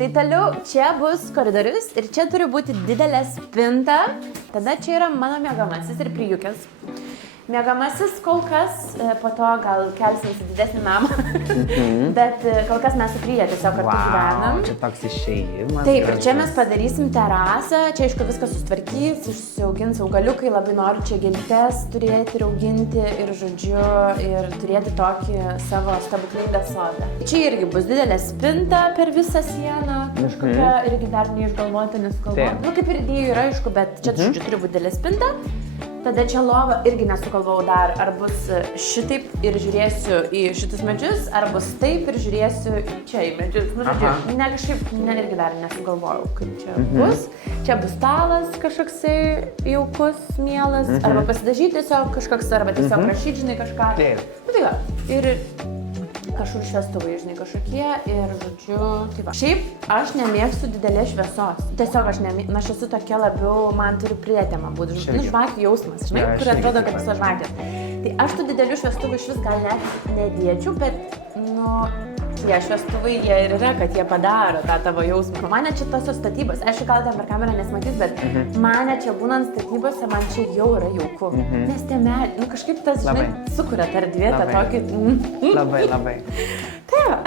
Tai toliau čia bus koridorius ir čia turi būti didelė spinta. Tada čia yra mano miegamasis ir prijukęs. Miegamasis kol kas, po to gal kelsimės į didesnį namą, bet kol kas mes su Prija tiesiog kartu gyvenam. Čia toks išėjimas. Taip, ir čia mes padarysim terasą, čia aišku viskas susitvarkys, užsiaugins augaliukai, labai noriu čia gėlytes turėti ir auginti ir žodžiu, ir turėti tokį savo stebuklingą sodą. Čia irgi bus didelė spinta per visą sieną, kažkokia irgi dar neišgalvota, nesugalvota. Nu, kaip ir idėjų yra, aišku, bet čia žodžiu turi būti didelė spinta. Tada čia lova irgi nesugalvojau dar, ar bus šitaip ir žiūrėsiu į šitus medžius, ar bus taip ir žiūrėsiu čia į medžius. Nu, žodžiu, ne kažkaip, irgi dar nesugalvojau, kaip čia bus. Čia bus stalas kažkoksai jaukus, mielas, arba pasidažyti tiesiog kažkoks, arba tiesiog rašyti, žinai, kažką. Taip. Nu, tai va, ir kažkur šviestuvai, žinai, kažkokie ir, žodžiu, tai va. Šiaip aš nemėgstu didelės šviesos. Tiesiog aš esu tokia labiau, man turi prietema būti. Nu, žvakių jausmas, žinai, kur atrodo, kad viso žvakės. Tai aš tų didelių šviestuvų iš vis gal net nedėčiau, bet, nu, tie šviestuvai jie ir yra, kad jie padaro tą tavo jausmą. Mane čia tosios statybos, aišku, gal ten per kamerą nesimatys, bet mane čia būnant statybose, man čia jau yra jauku. Nes tie nu kažkaip tas, žinai, sukuria tą erdvę, tą tokį... Labai. Tai va.